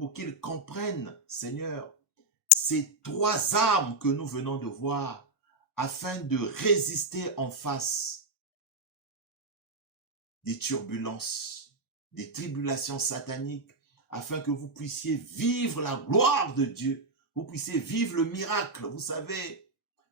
pour qu'ils comprennent, Seigneur, ces 3 armes que nous venons de voir, afin de résister en face des turbulences, des tribulations sataniques, afin que vous puissiez vivre la gloire de Dieu, vous puissiez vivre le miracle. Vous savez,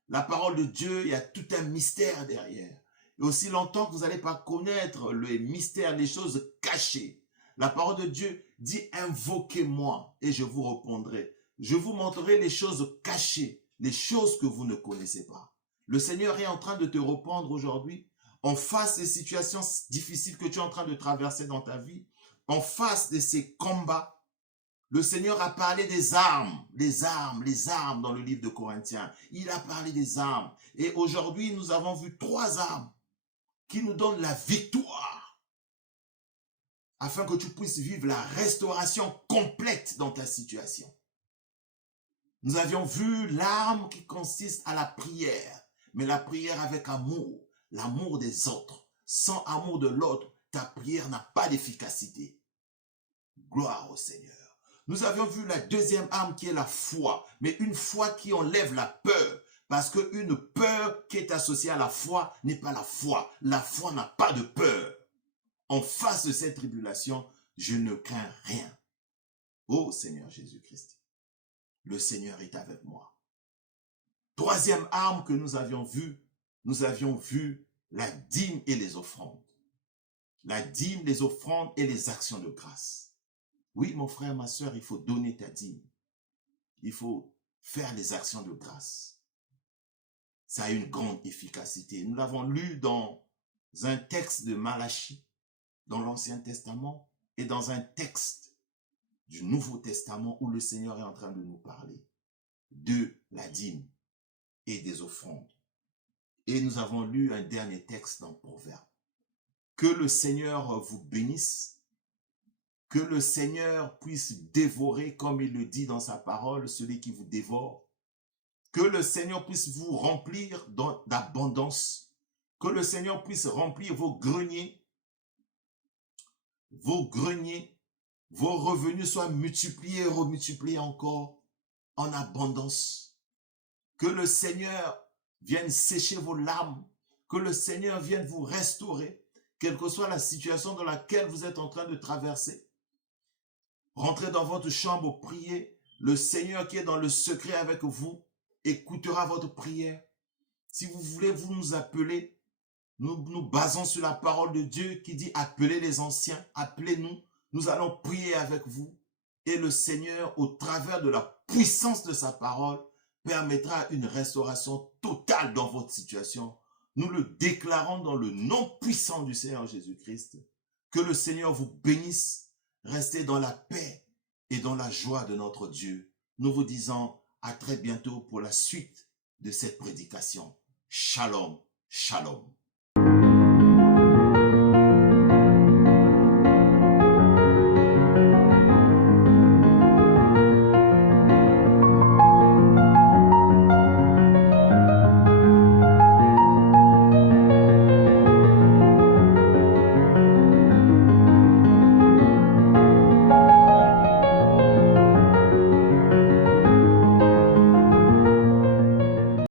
la parole de Dieu, il y a tout un mystère derrière. Et aussi longtemps que vous n'allez pas connaître le mystère, les choses cachées. La parole de Dieu dit, invoquez-moi et je vous répondrai. Je vous montrerai les choses cachées, les choses que vous ne connaissez pas. Le Seigneur est en train de te répondre aujourd'hui, en face des situations difficiles que tu es en train de traverser dans ta vie, en face de ces combats. Le Seigneur a parlé des armes, les armes dans le livre de Corinthiens. Il a parlé des armes. Et aujourd'hui, nous avons vu 3 armes qui nous donnent la victoire, afin que tu puisses vivre la restauration complète dans ta situation. Nous avions vu l'arme qui consiste à la prière, mais la prière avec amour, l'amour des autres. Sans amour de l'autre, ta prière n'a pas d'efficacité. Gloire au Seigneur. Nous avions vu la deuxième arme qui est la foi, mais une foi qui enlève la peur. Parce qu'une peur qui est associée à la foi n'est pas la foi. La foi n'a pas de peur. En face de cette tribulation, je ne crains rien. Ô Seigneur Jésus-Christ, le Seigneur est avec moi. Troisième arme que nous avions vu la dîme et les offrandes. La dîme, les offrandes et les actions de grâce. Oui, mon frère, ma soeur, il faut donner ta dîme. Il faut faire les actions de grâce. Ça a une grande efficacité. Nous l'avons lu dans un texte de Malachie, dans l'Ancien Testament, et dans un texte du Nouveau Testament où le Seigneur est en train de nous parler de la dîme et des offrandes. Et nous avons lu un dernier texte dans Proverbes. Que le Seigneur vous bénisse, que le Seigneur puisse dévorer, comme il le dit dans sa parole, celui qui vous dévore. Que le Seigneur puisse vous remplir d'abondance. Que le Seigneur puisse remplir vos greniers, vos revenus soient multipliés et remultipliés encore en abondance. Que le Seigneur vienne sécher vos larmes, que le Seigneur vienne vous restaurer, quelle que soit la situation dans laquelle vous êtes en train de traverser. Rentrez dans votre chambre, priez. Le Seigneur qui est dans le secret avec vous écoutera votre prière. Si vous voulez, vous nous appelez. Nous nous basons sur la parole de Dieu qui dit appelez les anciens, appelez-nous. Nous allons prier avec vous. Et le Seigneur, au travers de la puissance de sa parole, permettra une restauration totale dans votre situation. Nous le déclarons dans le nom puissant du Seigneur Jésus-Christ. Que le Seigneur vous bénisse. Restez dans la paix et dans la joie de notre Dieu. Nous vous disons à très bientôt pour la suite de cette prédication. Shalom, shalom.